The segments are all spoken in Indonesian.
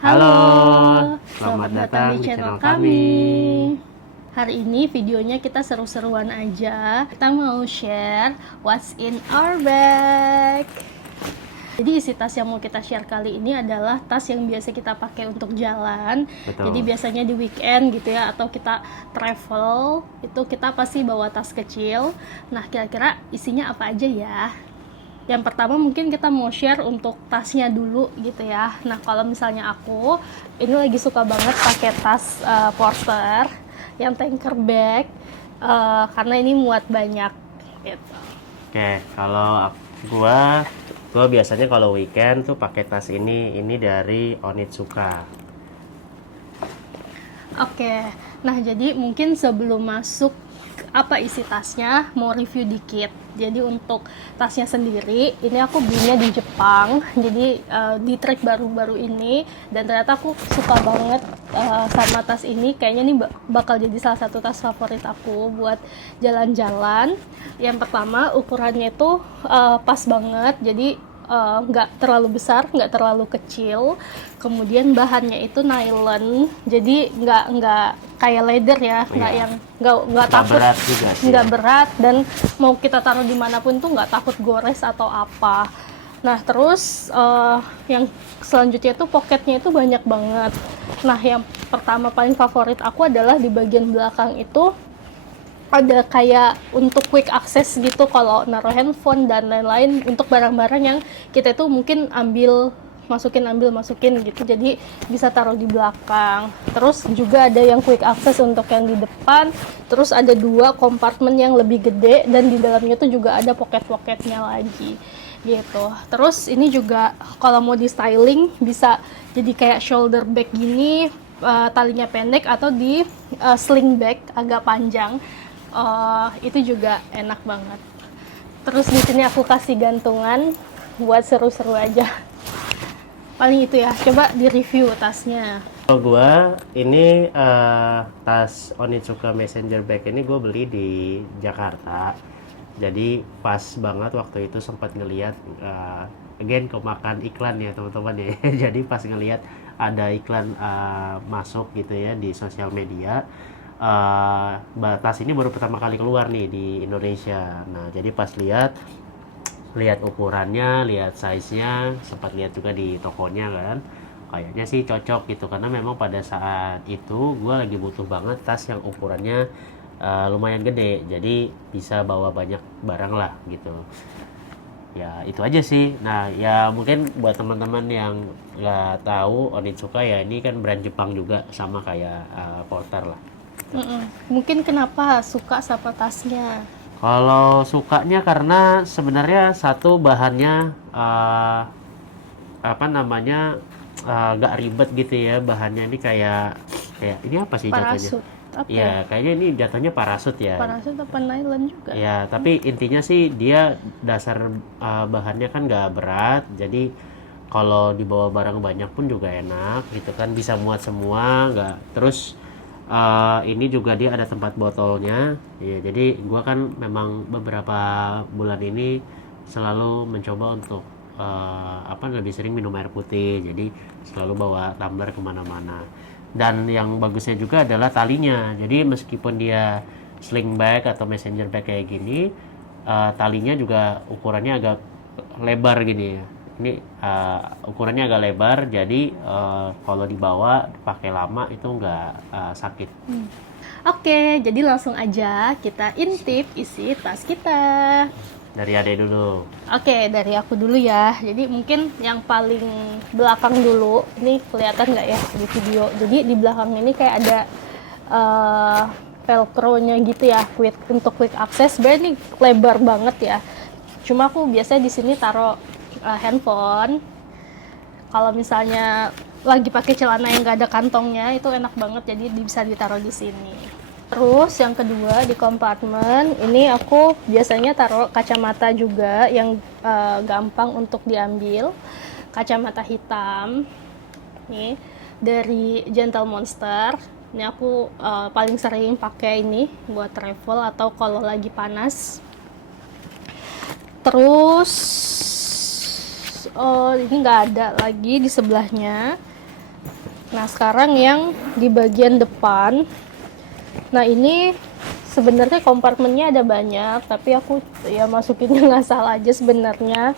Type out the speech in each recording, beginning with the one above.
Halo, Selamat datang di channel kami. Hari ini videonya kita seru-seruan aja. Kita mau share what's in our bag. Jadi isi tas yang mau kita share kali ini adalah tas yang biasa kita pakai untuk jalan. Betul. Jadi biasanya di weekend gitu ya, atau kita travel, itu kita pasti bawa tas kecil. Nah, kira-kira isinya apa aja ya? Yang pertama mungkin kita mau share untuk tasnya dulu gitu ya. Nah, kalau misalnya aku ini lagi suka banget pakai tas Porter yang tanker bag, karena ini muat banyak gitu. Oke, kalau gua biasanya kalau weekend tuh pakai tas ini dari Onitsuka. Oke, nah jadi mungkin sebelum masuk apa isi tasnya, mau review dikit. Jadi untuk tasnya sendiri, ini aku belinya di Jepang. Jadi di trek baru-baru ini, dan ternyata aku suka banget sama tas ini. Kayaknya ini bakal jadi salah satu tas favorit aku buat jalan-jalan. Yang pertama, ukurannya itu pas banget. Jadi nggak terlalu besar, nggak terlalu kecil. Kemudian bahannya itu nylon, jadi nggak kayak leather ya, nggak takut, berat juga sih. nggak berat, dan mau kita taruh dimanapun tuh nggak takut gores atau apa. Nah terus yang selanjutnya tuh pocketnya itu banyak banget. Nah yang pertama paling favorit aku adalah di bagian belakang itu ada kayak untuk quick access gitu, kalau naruh handphone dan lain-lain, untuk barang-barang yang kita itu mungkin masukin gitu, jadi bisa taruh di belakang. Terus juga ada yang quick access untuk yang di depan, terus ada 2 kompartemen yang lebih gede, dan di dalamnya tuh juga ada pocket-pocketnya lagi gitu. Terus ini juga kalau mau di styling bisa jadi kayak shoulder bag gini, talinya pendek, atau di sling bag agak panjang. Itu juga enak banget. Terus di sini aku kasih gantungan buat seru-seru aja. Paling itu ya. Coba di review tasnya. Kalau gua ini tas Onitsuka Messenger Bag ini gue beli di Jakarta. Jadi pas banget waktu itu sempat ngeliat again kemakan iklan ya teman-teman ya. Jadi pas ngeliat ada iklan masuk gitu ya di sosial media. Tas ini baru pertama kali keluar nih di Indonesia. Nah, jadi pas lihat ukurannya, lihat size-nya, sempat lihat juga di tokonya kan. Kayaknya sih cocok gitu, karena memang pada saat itu gue lagi butuh banget tas yang ukurannya lumayan gede, jadi bisa bawa banyak barang lah gitu. Ya itu aja sih. Nah ya mungkin buat teman-teman yang nggak tahu, Onitsuka ya ini kan brand Jepang juga, sama kayak Porter lah. Mungkin kenapa suka sama tasnya? Kalau sukanya karena sebenarnya satu bahannya apa namanya nggak ribet gitu ya, bahannya ini kayak ini apa sih jatuhnya? Parasut. Apa ya? Ya kayaknya ini jatuhnya parasut ya. Parasut apa nylon juga? Ya tapi intinya sih dia dasar bahannya kan nggak berat, jadi kalau dibawa barang banyak pun juga enak gitu kan, bisa muat semua nggak. Terus ini juga dia ada tempat botolnya ya, jadi gua kan memang beberapa bulan ini selalu mencoba untuk lebih sering minum air putih, jadi selalu bawa tumbler kemana-mana. Dan yang bagusnya juga adalah talinya, jadi meskipun dia sling bag atau messenger bag kayak gini, talinya juga ukurannya agak lebar gini ya. Ini ukurannya agak lebar, jadi kalau dibawa pakai lama itu nggak sakit. Oke, jadi langsung aja kita intip isi tas kita. Dari Ade dulu. Oke, dari aku dulu ya. Jadi mungkin yang paling belakang dulu. Ini kelihatan nggak ya di video? Jadi di belakang ini kayak ada velcro-nya gitu ya, untuk quick access. Sebenarnya ini lebar banget ya. Cuma aku biasanya di sini taruh handphone. Kalau misalnya lagi pakai celana yang nggak ada kantongnya, itu enak banget. Jadi bisa ditaruh di sini. Terus yang kedua di kompartemen ini aku biasanya taruh kacamata juga yang gampang untuk diambil. Kacamata hitam nih dari Gentle Monster. Ini aku paling sering pakai ini buat travel atau kalau lagi panas. Terus ini nggak ada lagi di sebelahnya. Nah, sekarang yang di bagian depan. Nah, ini sebenarnya kompartemennya ada banyak, tapi aku ya masukinnya ngasal aja sebenarnya.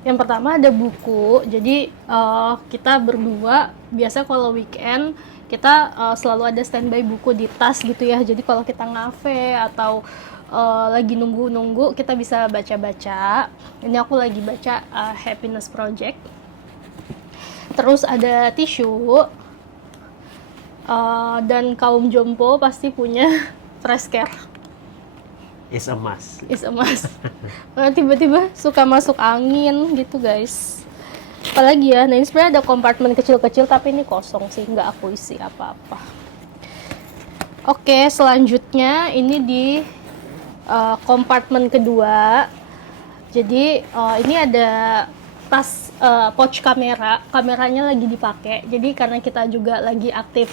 Yang pertama ada buku, jadi kita berdua biasa kalau weekend kita selalu ada standby buku di tas gitu ya. Jadi kalau kita ngafe atau lagi nunggu-nunggu kita bisa baca-baca. Ini aku lagi baca Happiness Project. Terus ada tisu, dan kaum jompo pasti punya fresh care. Is a must. Is emas. Tiba-tiba suka masuk angin gitu guys. Apalagi ya, nah ini sebenarnya ada kompartemen kecil-kecil tapi ini kosong sih, nggak aku isi apa-apa. Oke, selanjutnya ini di kompartemen kedua. Jadi ini ada tas pouch kameranya lagi dipakai. Jadi karena kita juga lagi aktif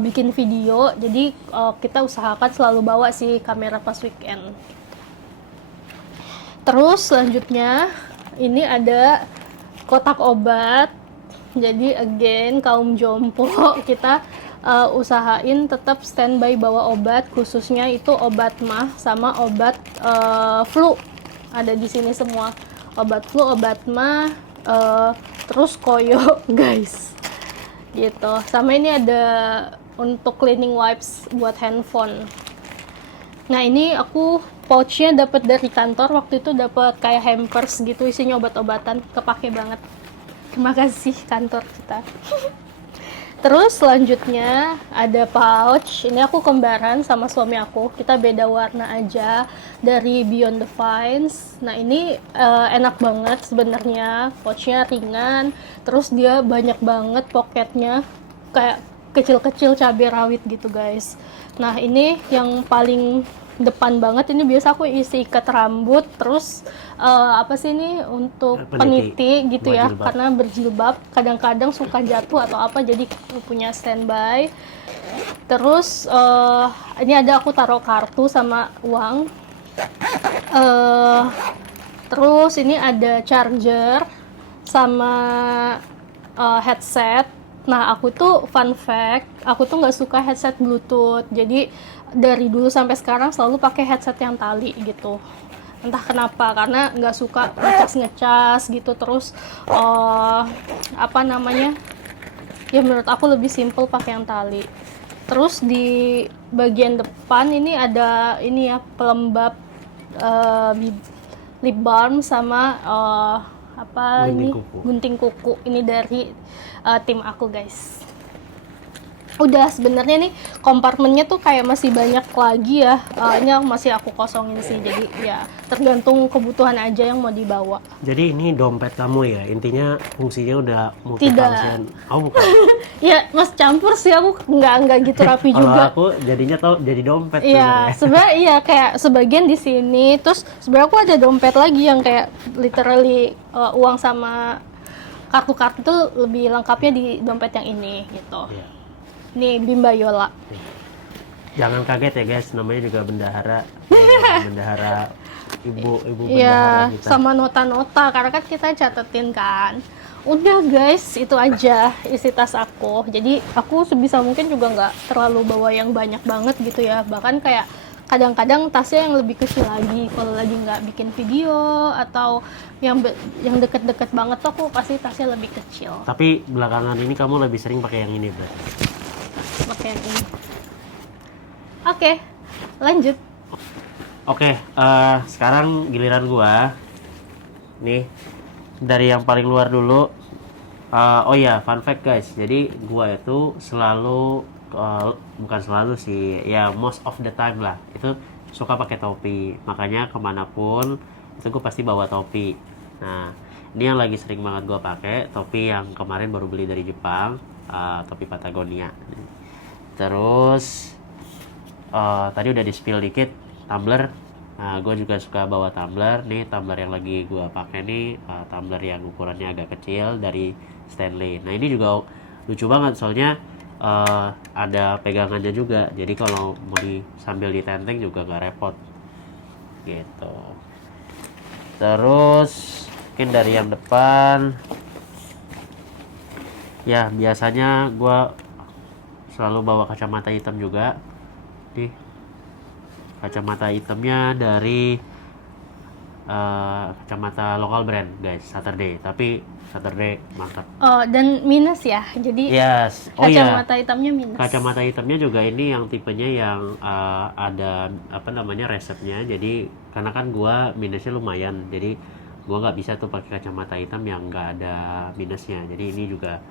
bikin video, jadi kita usahakan selalu bawa si kamera pas weekend. Terus selanjutnya ini ada kotak obat. Jadi again kaum jompo kita usahain tetap standby bawa obat, khususnya itu obat mah sama obat flu. Ada di sini semua. Obat flu, obat mah, terus koyo guys. Gitu. Sama ini ada untuk cleaning wipes buat handphone. Nah, ini aku pouchnya dapat dari kantor, waktu itu dapat kayak hampers gitu isinya obat-obatan, kepake banget. Terima kasih kantor kita. Terus selanjutnya ada pouch. Ini aku kembaran sama suami aku. Kita beda warna aja, dari Beyond the Vines. Nah, ini enak banget sebenarnya. Pouchnya ringan, terus dia banyak banget pocketnya, kayak kecil-kecil cabai rawit gitu guys. Nah, ini yang paling depan banget, ini biasa aku isi ikat rambut, terus apa sih ini untuk peniti gitu ya, jilbab. karena berjilbab kadang-kadang suka jatuh atau apa, jadi punya standby. Terus ini ada aku taruh kartu sama uang. Terus ini ada charger sama headset. Nah, aku tuh fun fact, aku tuh nggak suka headset Bluetooth. Jadi dari dulu sampai sekarang selalu pakai headset yang tali gitu. Entah kenapa, karena nggak suka ngecas gitu. Terus apa namanya? Ya menurut aku lebih simple pakai yang tali. Terus di bagian depan ini ada ini ya, pelembab lip balm sama apa Gunting ini kuku. gunting kuku. Ini dari tim aku guys. Udah, sebenarnya nih kompartemennya tuh kayak masih banyak lagi ya. Ini masih aku kosongin sih, jadi ya tergantung kebutuhan aja yang mau dibawa. Jadi ini dompet kamu ya, intinya fungsinya udah multifunction. Oh bukan. Ya mas campur sih, aku nggak gitu rapi Kalau juga. aku jadinya tau jadi dompet Iya, sebenarnya. sebenarnya iya kayak sebagian di sini. Terus sebenarnya aku ada dompet lagi yang kayak literally uang sama kartu-kartu tuh lebih lengkapnya di dompet yang ini gitu. Iya. Ini Bimba Yola. Jangan kaget ya guys, namanya juga bendahara. Bendahara ibu Iya, bendahara kita. sama nota-nota karena kan kita catetin kan. Udah guys, itu aja isi tas aku. Jadi aku sebisa mungkin juga nggak terlalu bawa yang banyak banget gitu ya. Bahkan kayak kadang-kadang tasnya yang lebih kecil lagi. Kalau lagi nggak bikin video atau yang deket-deket banget tuh aku pasti tasnya lebih kecil. Tapi belakangan ini kamu lebih sering pakai yang ini berarti. Pakai yang ini. Oke, lanjut. Oke, sekarang giliran gua. Nih, dari yang paling luar dulu. Oh ya, fun fact guys. Jadi gua itu selalu bukan selalu sih, ya most of the time lah. Itu suka pakai topi. Makanya kemanapun itu gua pasti bawa topi. Nah, ini yang lagi sering banget gua pakai, topi yang kemarin baru beli dari Jepang, topi Patagonia. Terus tadi udah di spill dikit tumbler. Nah, gue juga suka bawa tumbler. Nih tumbler yang lagi gue pakai nih, tumbler yang ukurannya agak kecil dari Stanley. Nah, ini juga lucu banget soalnya ada pegangannya juga. Jadi kalau mau sambil ditenteng juga gak repot. Gitu. Terus mungkin dari yang depan Ya biasanya gue selalu bawa kacamata hitam juga. Nih, kacamata hitamnya dari kacamata lokal brand guys, Saturday, tapi Saturday mantap. Oh, dan minus ya. Jadi Yes, oh ya, kacamata hitamnya minus. kacamata hitamnya juga ini yang tipenya yang ada apa namanya resepnya. Jadi karena kan gua minusnya lumayan, jadi gua nggak bisa tuh pakai kacamata hitam yang nggak ada minusnya. Jadi ini juga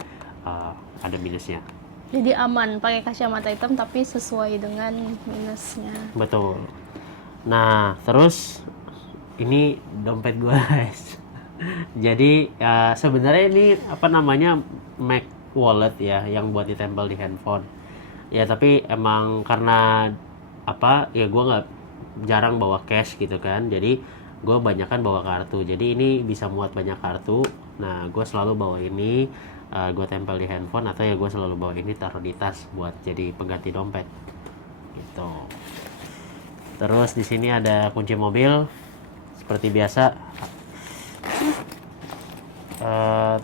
ada minusnya. Jadi aman pakai kacamata hitam tapi sesuai dengan minusnya. Betul. Nah, terus ini dompet gua guys. Jadi sebenarnya ini apa namanya Mac Wallet ya, yang buat ditempel di handphone. Ya tapi emang karena apa ya, gue nggak jarang bawa cash gitu kan, jadi gue banyakan bawa kartu. Jadi ini bisa muat banyak kartu. Nah gue selalu bawa ini, gue tempel di handphone, atau ya gue selalu bawa ini taruh di tas buat jadi pengganti dompet gitu. Terus di sini ada kunci mobil seperti biasa.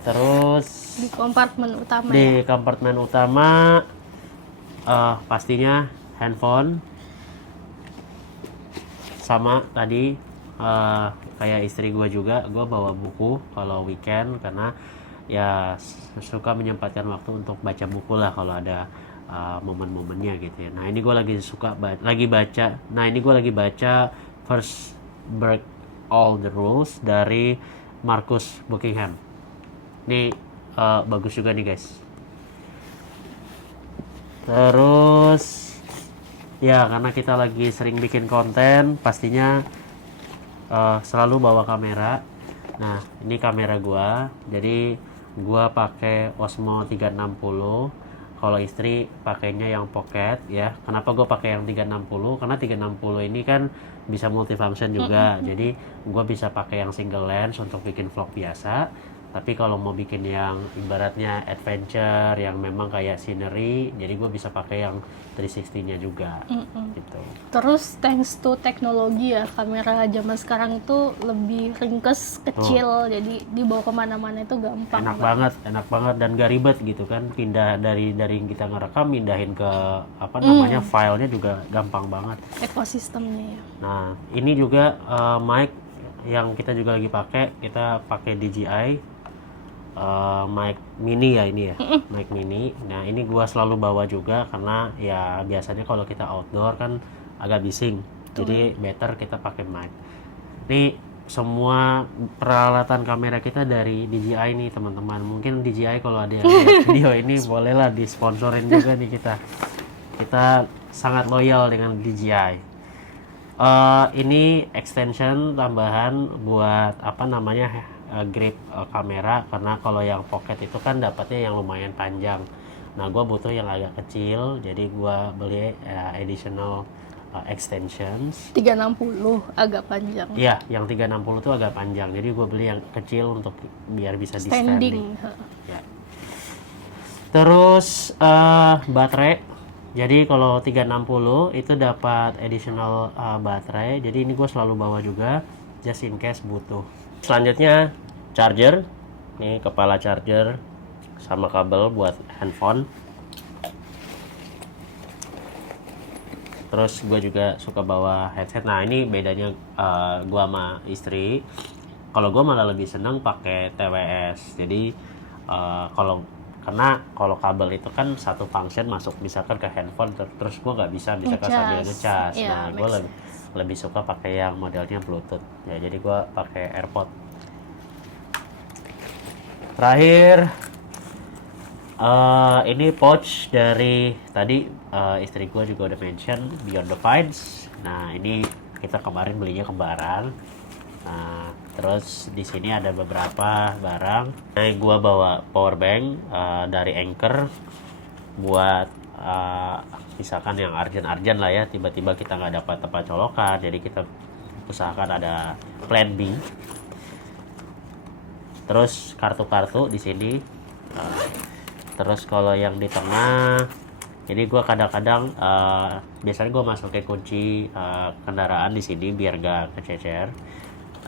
Terus Di kompartemen utama ya. di kompartemen utama pastinya handphone, sama tadi kayak istri gue juga, gue bawa buku kalau weekend, karena ya suka menyempatkan waktu untuk baca buku lah kalau ada momen-momennya gitu ya. Nah ini gue lagi suka lagi baca. Nah ini gue lagi baca First Break All the Rules dari Marcus Buckingham. Ini bagus juga nih guys. Terus ya karena kita lagi sering bikin konten, pastinya selalu bawa kamera. Nah ini kamera gua, jadi gua pakai Osmo 360. Kalau istri pakainya yang pocket ya. Kenapa gue pakai yang 360? Karena 360 ini kan bisa multifunction juga. Jadi gue bisa pakai yang single lens untuk bikin vlog biasa. Tapi kalau mau bikin yang ibaratnya adventure, yang memang kayak scenery, jadi gue bisa pakai yang 360-nya juga. Gitu. Terus thanks to teknologi ya, kamera zaman sekarang itu lebih ringkes, kecil, jadi dibawa kemana-mana itu gampang. Enak banget dan gak ribet gitu kan. Pindah dari kita ngerekam, pindahin ke apa namanya filenya juga gampang banget. Ekosistemnya ya. Nah ini juga mic yang kita juga lagi pakai. Kita pakai DJI mic mini ya ini ya, mic mini. Nah ini gua selalu bawa juga karena ya biasanya kalau kita outdoor kan agak bising, jadi better kita pakai mic. Ini semua peralatan kamera kita dari DJI nih teman-teman. Mungkin DJI kalau ada yang lihat video ini bolehlah disponsorin juga nih kita. Kita sangat loyal dengan DJI. Ini extension tambahan buat apa namanya grip kamera, karena kalau yang pocket itu kan dapatnya yang lumayan panjang. Nah gue butuh yang agak kecil, jadi gue beli additional extensions. 360 agak panjang. Iya, yang 360 tuh agak panjang, jadi gue beli yang kecil untuk biar bisa di standing. Ya. Terus baterai. Jadi kalau 360 itu dapat additional baterai. Jadi ini gue selalu bawa juga, just in case butuh. Selanjutnya charger. Ini kepala charger sama kabel buat handphone. Terus gue juga suka bawa headset. Nah ini bedanya gue sama istri. Kalau gue malah lebih seneng pakai TWS. Jadi karena kalau kabel itu kan satu function masuk misalkan ke handphone, terus gue nggak bisa misalkan sambil ngecas. Nah gue lebih suka pakai yang modelnya Bluetooth ya, jadi gue pakai AirPod. Terakhir ini pouch dari tadi istri gue juga udah mention, Beyond the Vines. Nah ini kita kemarin belinya kembaran. Nah terus di sini ada beberapa barang. Nah gue bawa power bank dari Anker buat misalkan yang arjen lah ya, tiba-tiba kita nggak dapat tempat colokan, jadi kita usahakan ada plan B. Terus kartu-kartu di sini. Terus kalau yang di tengah, jadi gue kadang-kadang biasanya gue masukin kunci kendaraan di sini biar gak kececer.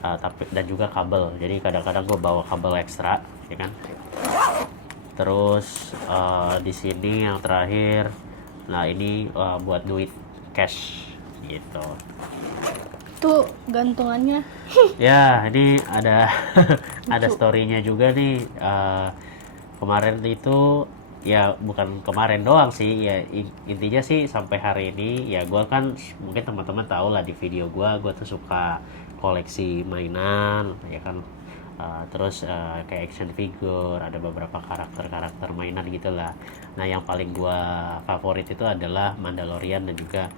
Tapi dan juga kabel, jadi kadang-kadang gue bawa kabel ekstra, ya kan. Terus di sini yang terakhir, nah ini buat duit cash gitu. Tuh gantungannya. Ya, ini ada ada story-nya juga nih. Kemarin itu ya bukan kemarin doang sih, ya intinya sih sampai hari ini ya gue kan mungkin teman-teman tahu lah di video gue tuh suka koleksi mainan ya kan. Terus kayak action figure, ada beberapa karakter mainan gitulah. Nah yang paling gua favorit itu adalah Mandalorian dan juga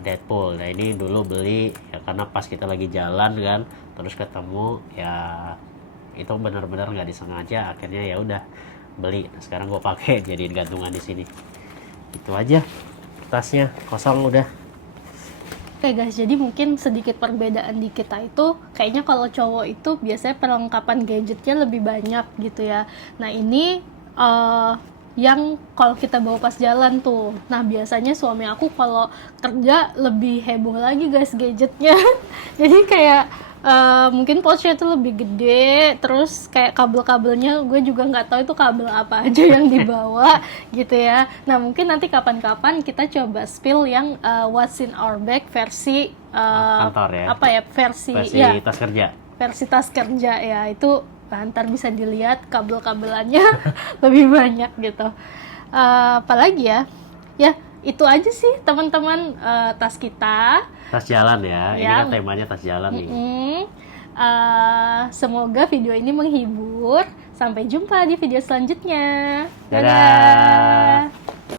Deadpool. Nah ini dulu beli ya karena pas kita lagi jalan kan, terus ketemu ya, itu benar-benar nggak disengaja, akhirnya ya udah beli. Nah, sekarang gua pakai jadiin gantungan di sini. Itu aja, tasnya kosong udah. Oke guys, jadi mungkin sedikit perbedaan di kita itu, kayaknya kalau cowok itu biasanya perlengkapan gadgetnya lebih banyak gitu ya. Nah ini yang kalau kita bawa pas jalan tuh. Nah biasanya suami aku kalau kerja lebih heboh lagi guys gadgetnya. Jadi kayak mungkin pouchnya itu lebih gede, terus kayak kabel-kabelnya gue juga nggak tahu itu kabel apa aja yang dibawa gitu ya. Nah mungkin nanti kapan-kapan kita coba spill yang what's in our bag versi Kantor ya, apa ya, versi versi tas kerja. versi tas kerja ya. Itu ntar bisa dilihat kabel-kabelannya lebih banyak gitu. Apalagi ya, itu aja sih teman-teman, tas kita. Tas jalan ya, ini Ya. kan temanya tas jalan nih. Semoga video ini menghibur. Sampai jumpa di video selanjutnya. Dadah.